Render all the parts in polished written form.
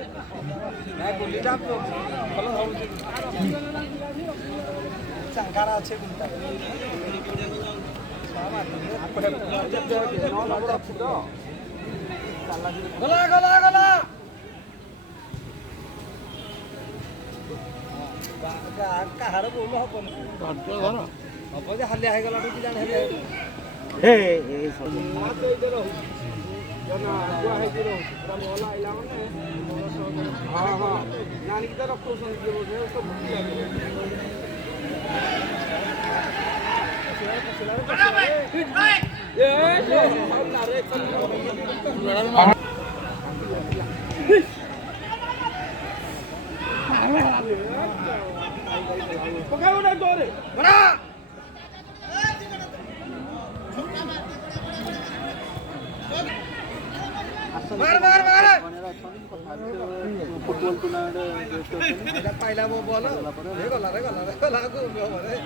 ନାଇଁ ବୁଲିଟା ଭଲ ହଉଛି ସାଙ୍ଗାରା ଅଛି ବୁଲିଟା ଗଲା ଗଲା ଗଲା କାହାର ବୋଲ ହବନି ହବ ଯେ ହାଲିଆ ହେଇଗଲାଠୁ କି ଜାଣି ହାଲିଆ हाँ हाँ नानी की तरफ तो सुन के उसको भूख मार मार मार फुटबॉल टूर्नामेंट पाइला वो बॉल रे गला रे गला रे गला को रे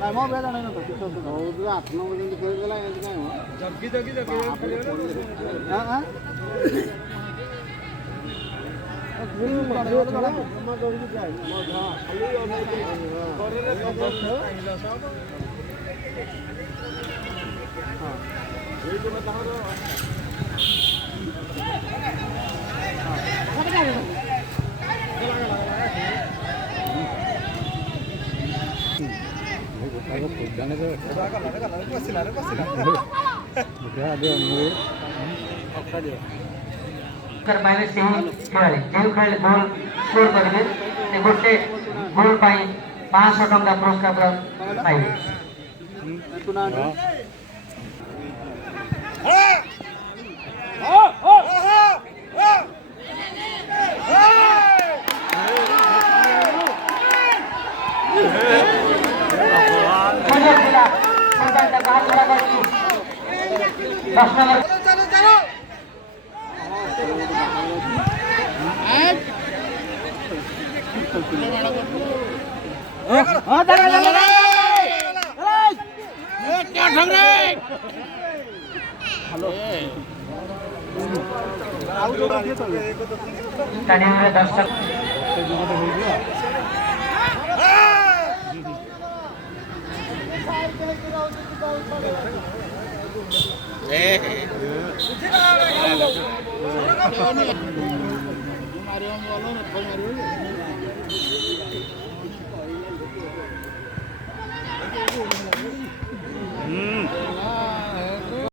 नाम बेदा नहीं तो कितो तो 8 9 बजे खेल गेला एंड काय हो जग्गी जग्गी जग्गी हां हां ग्रीन काढो तो काढा मग दोरी जाय मग हां खाली करे रे सब हां ये जो मैं बाहर माइनस खेलाड़ी जो खेल गोल स्कोर करेंगे गोटे गोल 500 टंका पुरस्कार पाइबे चलो चलो